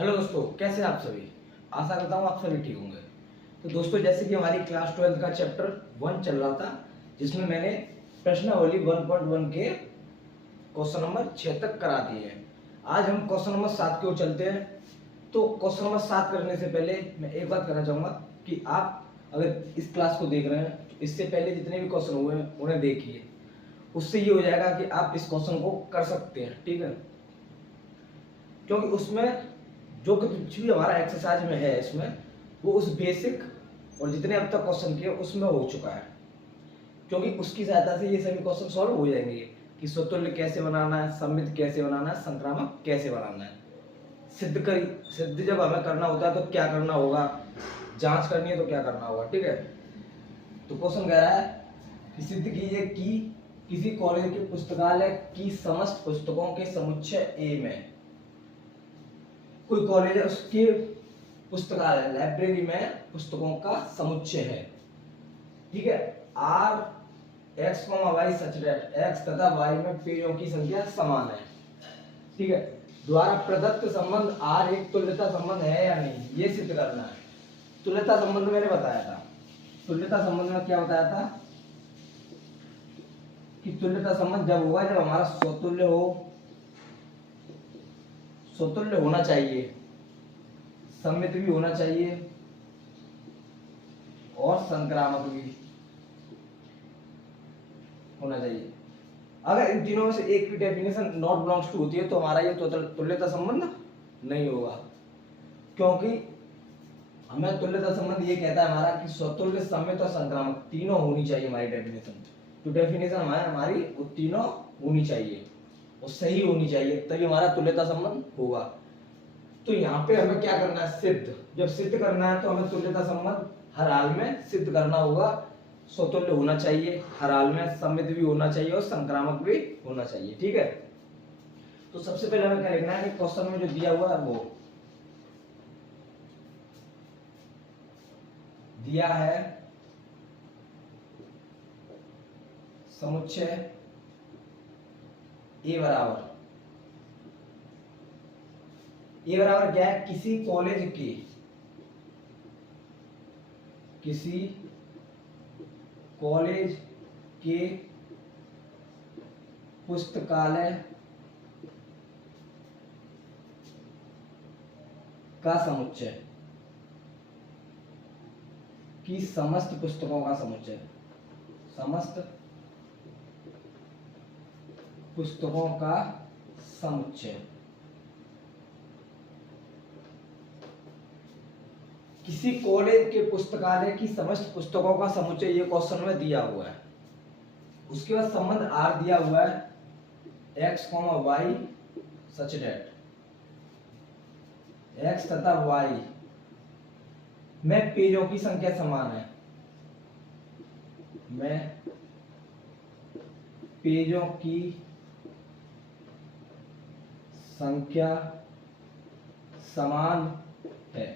Hello दोस्तों, कैसे हैं आप सभी। आशा करता हूँ आप सभी ठीक होंगे। तो दोस्तों, जैसे कि हमारी क्लास 12 का चैप्टर 1 चल रहा था, जिसमें मैंने प्रश्नावली 1.1 के क्वेश्चन नंबर 6 तक करा दिए हैं। आज हम क्वेश्चन नंबर 7 की ओर चलते हैं। तो क्वेश्चन नंबर 7 करने से पहले मैं एक बात कहना चाहूँगा कि आप अगर इस क्लास को देख रहे हैं तो इससे पहले जितने भी क्वेश्चन हुए हैं उन्हें देखिए। उससे ये हो जाएगा कि आप इस क्वेश्चन को कर सकते हैं, ठीक है। क्योंकि उसमें जो कुछ भी हमारा एक्सरसाइज में है इसमें, वो उस बेसिक और जितने अब तक क्वेश्चन किए उसमें हो चुका है। क्योंकि उसकी सहायता से ये सभी क्वेश्चन सॉल्व हो जाएंगे कि स्वतुल्य कैसे बनाना है, सममित कैसे बनाना है, संक्रामक कैसे बनाना है। सिद्ध जब हमें करना होता है तो क्या करना होगा, जांच करनी है तो क्या करना होगा, ठीक है। तो क्वेश्चन कह रहा है कि सिद्ध कीजिए कि किसी कॉलेज के पुस्तकालय की समस्त पुस्तकों के समुच्चय ए में, कोई कॉलेज है उसके पुस्तकालय लाइब्रेरी में पुस्तकों का समुच्चय है, ठीक है। R X Y such that X तथा वाई में पेजों की संख्या समान है, ठीक है। द्वारा प्रदत्त संबंध आर एक तुल्यता संबंध है या नहीं, ये सिद्ध करना है। तुल्यता संबंध मैंने बताया था। तुल्यता संबंध में क्या बताया था कि तुल्यता संबंध जब होगा जब हमारा स्वतुल्य हो, स्वतुल्य होना चाहिए, सममित भी होना चाहिए और संक्रामक भी होना चाहिए। अगर इन तीनों में से एक भी डेफिनेशन नॉट बिलोंग्स टू होती है तो हमारा ये तुल्यता संबंध नहीं होगा। क्योंकि हमें तुल्यता संबंध ये कहता है हमारा कि स्वतुल्य, सममित और संक्रामक तीनों होनी चाहिए। हमारी डेफिनेशन जो डेफिनेशन हमारी वो तीनों होनी चाहिए और सही होनी चाहिए, तभी हमारा तुल्यता संबंध होगा। तो यहाँ पे हमें क्या करना है, सिद्ध। जब सिद्ध करना है तो हमें तुल्यता संबंध हर हाल में सिद्ध करना होगा। स्वतुल्य होना चाहिए हर हाल में, सममित भी होना चाहिए और संक्रामक भी होना चाहिए, ठीक है। तो सबसे पहले हमें क्या लिखना है कि क्वेश्चन में जो दिया हुआ है वो दिया है समुच्चय ए बराबर क्या है, किसी कॉलेज के, किसी कॉलेज के पुस्तकालय का समुच्चय, की समस्त पुस्तकों का समुच्चय, समस्त पुस्तकों का समुच्चय। किसी कॉलेज के पुस्तकालय की समस्त पुस्तकों का समुच्चय ये क्वेश्चन में दिया हुआ है। उसके बाद संबंध आर दिया हुआ है X Y such that X तथा वाई में पेजों की संख्या समान है, में पेजों की संख्या समान है।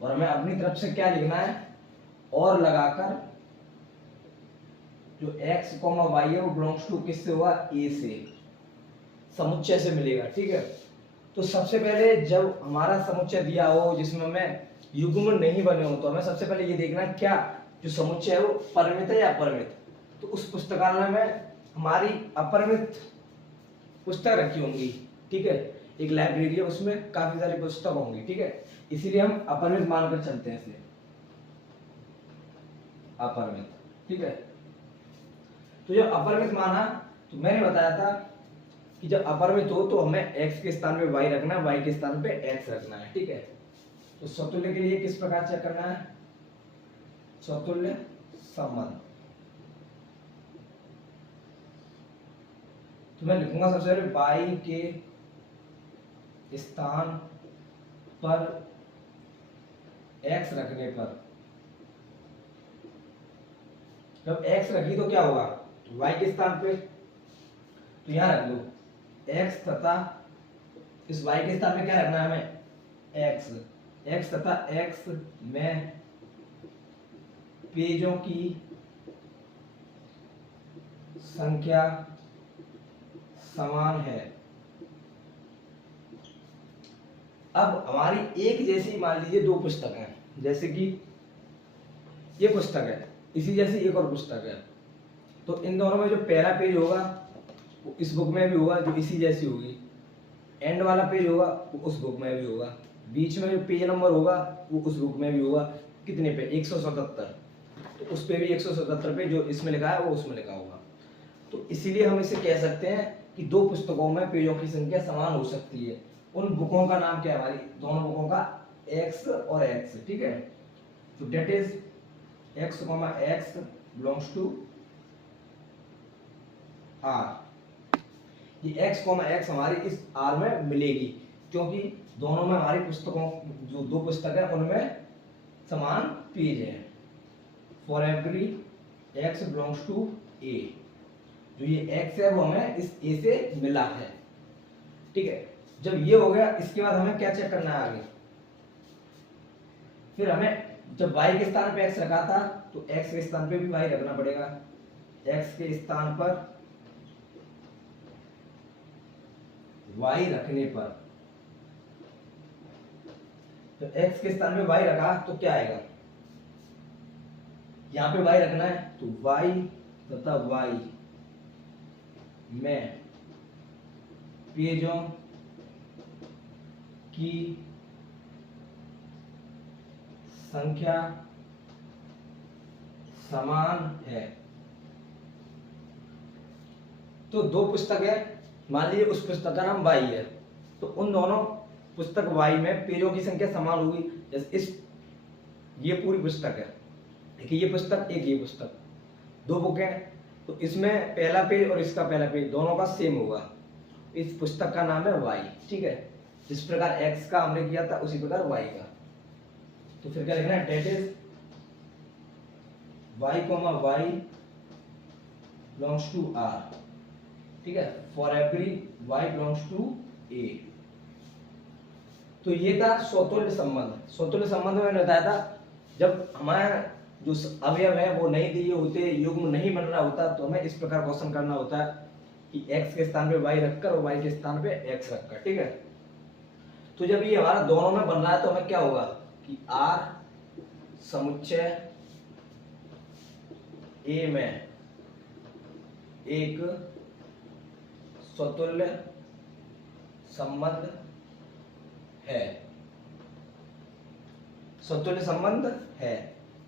और हमें अपनी तरफ से क्या लिखना है, और लगाकर जो x y है वो बिलोंग्स टू किससे हुआ, a से, समुच्चय से मिलेगा, ठीक है। तो सबसे पहले जब हमारा समुच्चय दिया हो जिसमें हमें युग्म नहीं बने हो, तो हमें सबसे पहले ये देखना है क्या जो समुच्चय है वो परिमित है या अपरिमित। तो उस पुस्तकालय में हमारी अपरिमित पुस्तक रखी होंगी, ठीक है। एक लाइब्रेरी है उसमें काफी सारी पुस्तक होंगी, ठीक है। इसीलिए हम अपरिमित मानकर चलते हैं इसे, अपरिमित, ठीक है। तो जब अपरिमित माना तो मैंने बताया था कि जब अपरिमित हो तो हमें x के स्थान पे y रखना है, y के स्थान पे x रखना है, ठीक है। तो स्वतुल्य के लिए किस प्रकार चेक करना है, स्वतुल्य संबंध। तो मैं लिखूंगा सबसे पहले y के स्थान पर x रखने पर, जब x रखी तो क्या होगा, y के स्थान पे तो यहां रख दो x तथा इस y के स्थान पे क्या रखना है हमें, x तथा x में पेजों की संख्या समान है। अब हमारी एक जैसी मान लीजिए दो पुस्तक हैं, जैसे कि ये पुस्तक है, इसी जैसी एक और पुस्तक है, तो इन दोनों में जो पहला पेज होगा वो इस बुक में भी होगा जो इसी जैसी होगी, एंड वाला पेज होगा वो उस बुक में भी होगा, बीच में जो पेज नंबर होगा वो उस बुक में भी होगा। कितने पे? 177। तो उस पे भी 177 पे जो इसमें लिखा है वो उसमें लिखा होगा। तो इसीलिए हम इसे कह सकते हैं कि दो पुस्तकों में पेजों की संख्या समान हो सकती है। उन बुकों का नाम क्या है? हमारी दोनों बुकों का एक्स और एक्स, ठीक है। तो that is X X belongs to R. ये एक्स एक्स हमारी इस आर में मिलेगी, क्योंकि दोनों में हमारी पुस्तकों जो दो पुस्तक है उनमें समान पेज है। For every x belongs to A, जो ये एक्स है वो हमें इस ए से मिला है, ठीक है। जब ये हो गया, इसके बाद हमें क्या चेक करना है आगे? फिर हमें जब y के स्थान पे x रखा था तो x के स्थान पे भी y रखना पड़ेगा। x के स्थान पर y रखने पर, तो x के स्थान पे y रखा तो क्या आएगा? यहाँ पे y रखना है तो y तथा y में पेजों की संख्या समान है। तो दो पुस्तक है, मान लीजिए उस पुस्तक का नाम y है, तो उन दोनों पुस्तक y में पेजों की संख्या समान होगी। जैसे इस ये पूरी पुस्तक है, देखिए ये पुस्तक एक ये पुस्तक, दो बुक हैं, तो इसमें पहला पेज और इसका पहला पेज दोनों का सेम होगा। इस पुस्तक का नाम है y, ठीक है। जिस प्रकार x का हमने किया था उसी प्रकार y का। तो फिर क्या लिखना है? That is y belongs to r, ठीक है। For every y belongs to a। तो ये था स्वतुल्य संबंध। स्वतुल्य संबंध में मैंने बताया था जब हमारे जो अवयव है वो नहीं दिए होते, युग्म नहीं बन रहा होता, तो हमें इस प्रकार क्वेश्चन करना होता है कि x के स्थान पे y रखकर और y के स्थान पे x रखकर, ठीक है। तो जब ये हमारा दोनों में बन रहा है तो हमें क्या होगा कि r समुच्चय a में एक स्वतुल्य संबंध है, स्वतुल्य संबंध है।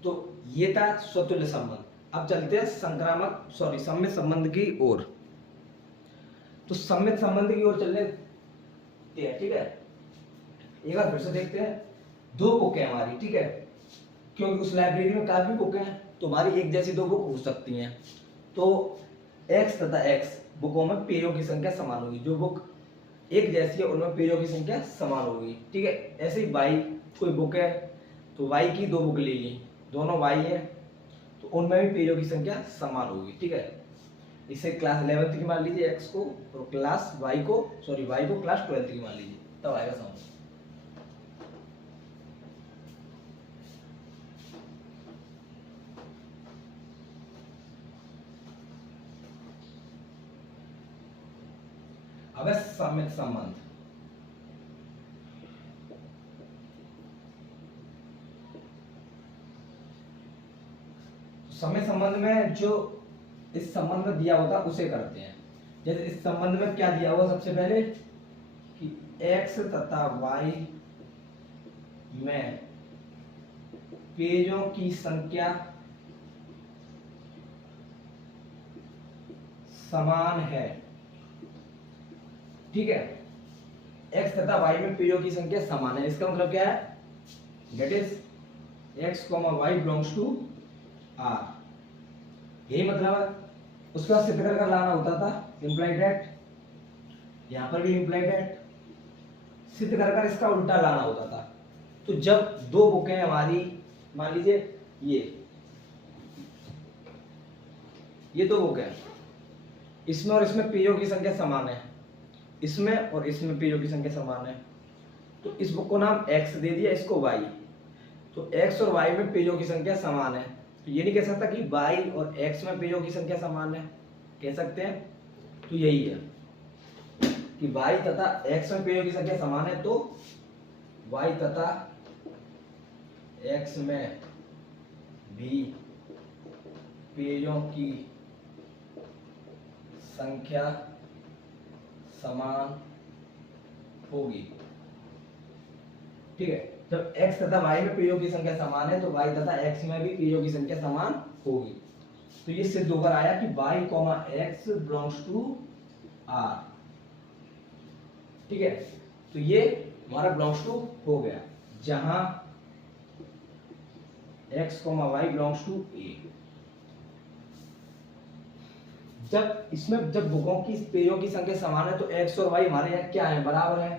तो ये था स्वतुल्य संबंध। अब चलते हैं सम्मित संबंध की ओर। तो सम्मित संबंध की ओर चलने हैं, ठीक है। एक बार फिर से देखते हैं। दो बुक है हमारी, ठीक है, क्योंकि उस लाइब्रेरी में काफी बुक हैं, तो हमारी एक जैसी दो बुक हो सकती हैं। तो x तथा x बुकों में पेजों की संख्या समान होगी। जो बुक एक जैसी है उनमें पेजों की संख्या समान होगी, ठीक है। ऐसे ही y कोई बुक है तो y की दो बुक ले ली, दोनों y है, तो उनमें भी पेजों की संख्या समान होगी, ठीक है। इसे क्लास 11th की मान लीजिए x को, और क्लास y को क्लास 12th की मान लीजिए, तब आएगा समझ। अब है सम्मित संबंध। सम्मित संबंध में जो इस संबंध में दिया होता उसे करते हैं। जैसे इस संबंध में क्या दिया हुआ सबसे पहले कि x तथा y में पेजों की संख्या समान है, ठीक है। x तथा y में पेजों की संख्या समान है, इसका मतलब क्या है? That is x, y belongs to r, यही मतलब है। उसके बाद सिद्ध कर लाना होता था, इम्प्लाइड दैट, यहां पर भी इम्प्लाइड दैट, सिद्ध कर इसका उल्टा लाना होता था। तो जब दो बुकें हमारी, मान लीजिए ये दो बुक है, इसमें और इसमें पेजों की संख्या समान है, इसमें और इसमें पेजों की संख्या समान है, तो इस बुक को नाम x दे दिया, इसको y। तो x और y में पेजों की संख्या समान है, तो ये नहीं कह सकता कि y और x में पेजों की संख्या समान है, कह सकते हैं। तो यही है कि y तथा x में पेजों की संख्या समान है, तो y तथा x में भी पेजों की संख्या समान होगी। ठीक है, जब x तथा y में पेजों की संख्या समान है तो y तथा x में भी पेजों की संख्या समान होगी। तो ये सिद्ध होकर आया कि y, x belongs to R। ठीक है, तो ये हमारा बिलोंग्स टू हो गया, जहां x, y belongs to A। जब इसमें जब बुकों की पेजों की संख्या समान है तो x और y हमारे यहाँ क्या है, बराबर है।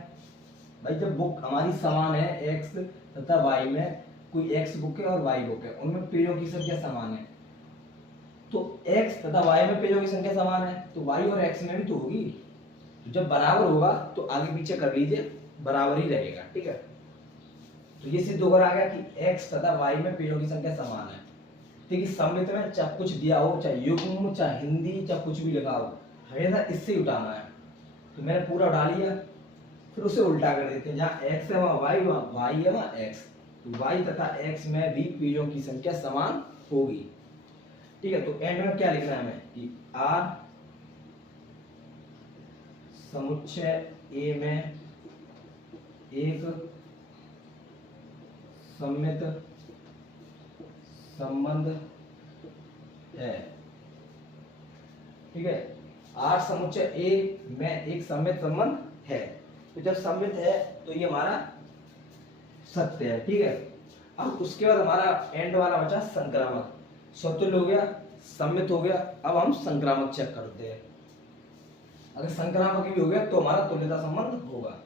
भाई जब बुक हमारी समान है, x तथा y में कोई x बुक है और y बुक है, उनमें पेजों की संख्या समान है, तो x तथा y में पेजों की संख्या समान है तो y और x में भी तो होगी। तो जब बराबर होगा तो आगे पीछे कर लीजिए, बराबर ही रहेगा। ठीक है, तो ये सिद्ध होकर आ गया कि x तथा y में पेजों की संख्या समान है। देखिए सममित में चाहे कुछ दिया हो, चाहे युग्म, चाहे हिंदी, चाहे कुछ भी लिखा हो, हमेशा इससे उठाना है। तो मैंने पूरा उठा लिया, फिर उसे उल्टा कर देते हैं, जहाँ x है वहाँ y, वहाँ y है वहाँ x। तो y तथा x में भी पेजों की संख्या समान होगी। ठीक है, तो एंड में क्या लिखना है हमें कि R समुच्चय A में एक सममित संबंध है। ठीक है, R समुच्चय A में एक सममित संबंध है। तो जब सममित है तो ये हमारा सत्य है। ठीक है, अब उसके बाद हमारा एंड वाला बचा संक्रामक। स्वतुल्य हो गया, सममित हो गया, अब हम संक्रामक चेक करते हैं। अगर संक्रामक भी हो गया तो हमारा तुल्यता संबंध होगा।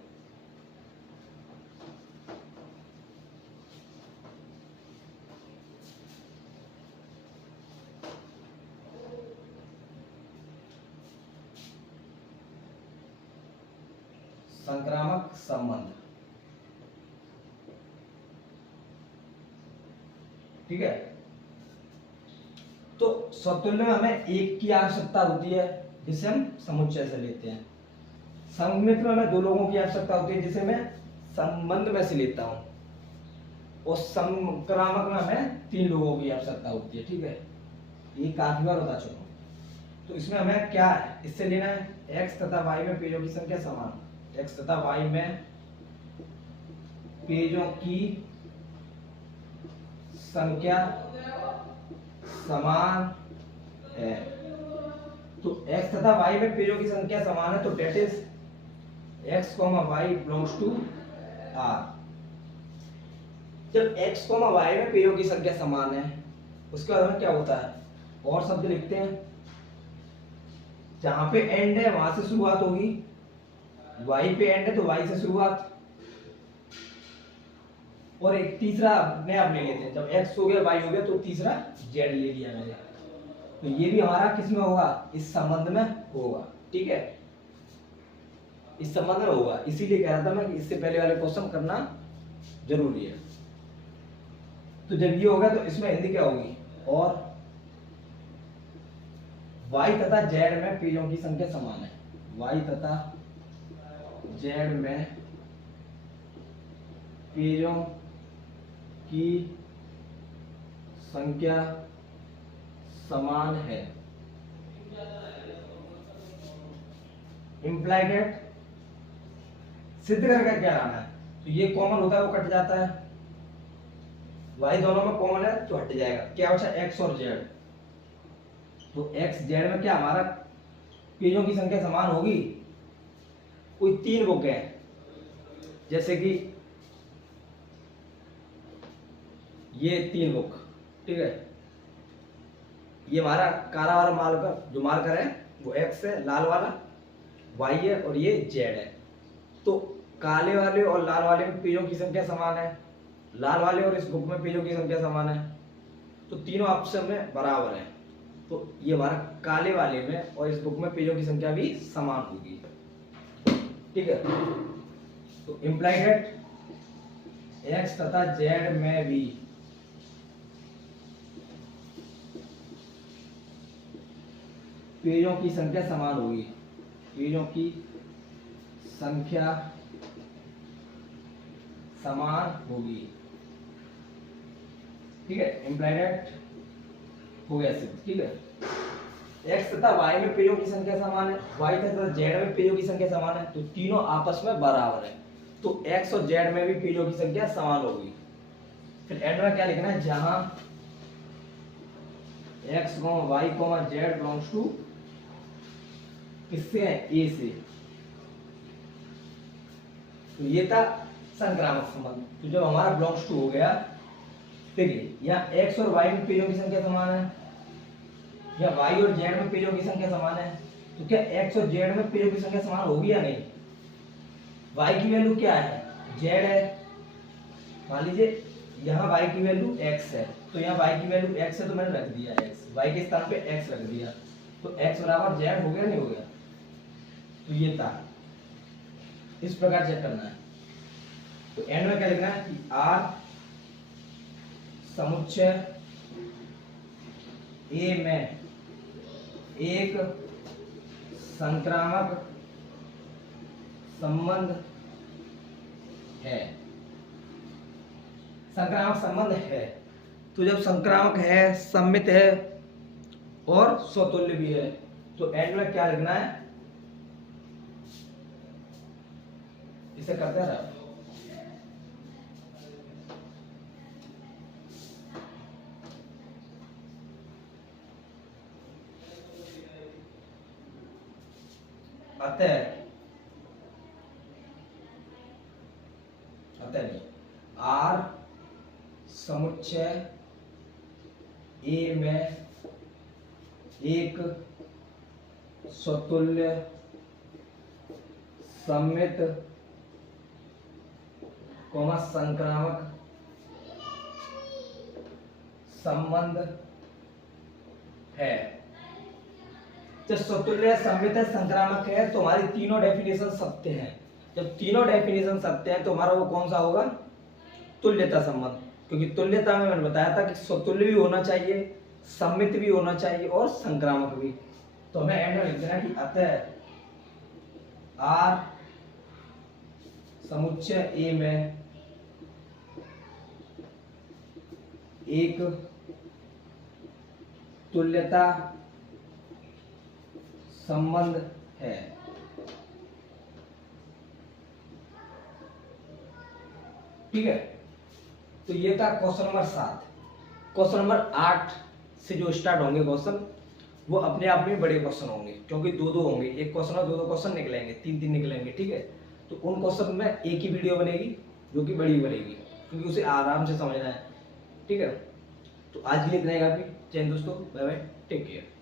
संक्रामक संबंध। ठीक है, तो स्वतुल्य में हमें एक की आवश्यकता होती है जिसे हम समुच्चय से लेते हैं। सममित में हमें दो लोगों की आवश्यकता होती है जिसे मैं संबंध में से लेता हूं, और संक्रामक में हमें तीन लोगों की आवश्यकता होती है। ठीक है, ये काफी बार बता चुका हूं। तो इसमें हमें क्या है, इससे लेना है x तथा y में पेजों की संख्या समान। x तथा y में पेजों की संख्या समान है। तो x तथा y में पेजों की संख्या समान है, तो that is x, y belongs to R। जब x, y में पेजों की संख्या समान है, उसके बाद हमें क्या होता है, और शब्द लिखते हैं। जहां पे एंड है वहां से शुरुआत होगी, y पे एंड है तो y से शुरुआत, और एक तीसरा नया आप ले लेते हैं। जब x हो गया, y हो गया, तो तीसरा z ले लिया मैंने। तो ये भी हमारा किस में होगा, इस संबंध में होगा। ठीक है, इस संबंध में होगा, इसीलिए कह रहा था मैं कि इससे पहले वाले क्वेश्चन करना जरूरी है। तो जब ये होगा तो इसमें हिंदी क्या होगी, और y तथा z में पेजों की संख्या समान है। y तथा z में पेजों की संख्या समान है। इम्प्लाइड एट सिद्ध करके क्या लाना है, तो ये कॉमन होता है वो कट जाता है, y दोनों में कॉमन है तो हट जाएगा। क्या बचा, x और z। तो x z में क्या हमारा पेजों की संख्या समान होगी। कोई तीन बुक है, जैसे कि ये तीन बुक। ठीक है, ये हमारा काला वाला मार्कर, जो मार्कर है वो x है, लाल वाला y है, और ये z है। तो काले वाले और लाल वाले में पेजों की संख्या समान है, लाल वाले और इस बुक में पेजों की संख्या समान है, तो तीनों ऑप्शन में बराबर है। तो ये हमारा काले वाले में और इस बुक में पेजों की संख्या भी समान होगी। ठीक है, तो इम्प्लाइड दैट x तथा z में भी पेजों की संख्या समान होगी। पेजों की संख्या समान होगी। ठीक है, इम्प्लाइड एट हो गया सिर्फ। ठीक है, x तथा y में पेजों की संख्या समान है, y तथा z में पेजों की संख्या समान है, तो तीनों आपस में बराबर है, तो x और z में भी पेजों की संख्या समान होगी। फिर एंड में क्या लिखना है, जहां x, y, z belongs to किससे है, a से। तो ये था संक्रामक संबंध। तो जब हमारा बिलोंग्स टू हो गया, देखिए यहाँ x और y में पेजों की संख्या समान है, या y और z में पेजों की संख्या समान है, तो क्या x और z में पेजों की संख्या समान होगी या नहीं। y की वैल्यू क्या है, z है, मान लीजिए यहाँ y की वैल्यू x है, तो यहाँ y की वैल्यू x है, तो मैंने रख दिया x, y के स्थान पे x रख दिया, तो x बराबर z हो गया नहीं हो गया। तो ये था, इस प्रकार चेक करना है। तो एंड में क्या लिखना है कि r समुच्चय A में एक संक्रामक संबंध है। संक्रामक संबंध है, तो जब संक्रामक है, सममित है और स्वतुल्य भी है, तो एंड में क्या लिखना है, इसे करते हैं रफ। अतः नहीं, आर समुच्चय ए में एक स्वतुल्य सममित संक्रामक संबंध है। जब स्वतुल्य, सममित है, संक्रामक है, तो हमारी तीनों डेफिनेशन सत्य हैं। जब तीनों डेफिनेशन सत्य हैं तो हमारा वो कौन सा होगा, तुल्यता संबंध। क्योंकि तुल्यता में मैंने बताया था कि स्वतुल्य भी होना चाहिए, सममित भी होना चाहिए और संक्रामक भी। तो हमें एंड में लिख देना कि अतः आर समुच्चय ए में एक तुल्यता संबंध है। ठीक है, तो ये था क्वेश्चन नंबर 7। क्वेश्चन नंबर 8 से जो स्टार्ट होंगे क्वेश्चन, वो अपने आप में बड़े क्वेश्चन होंगे, क्योंकि दो दो होंगे, एक क्वेश्चन और दो दो क्वेश्चन निकलेंगे, तीन तीन निकलेंगे। ठीक है, तो उन क्वेश्चन में एक ही वीडियो बनेगी जो कि बड़ी बनेगी, क्योंकि उसे आराम से समझना है। ठीक है, तो आज के लिए इतना ही काफी। जय हिंद दोस्तों, बाय बाय, टेक केयर।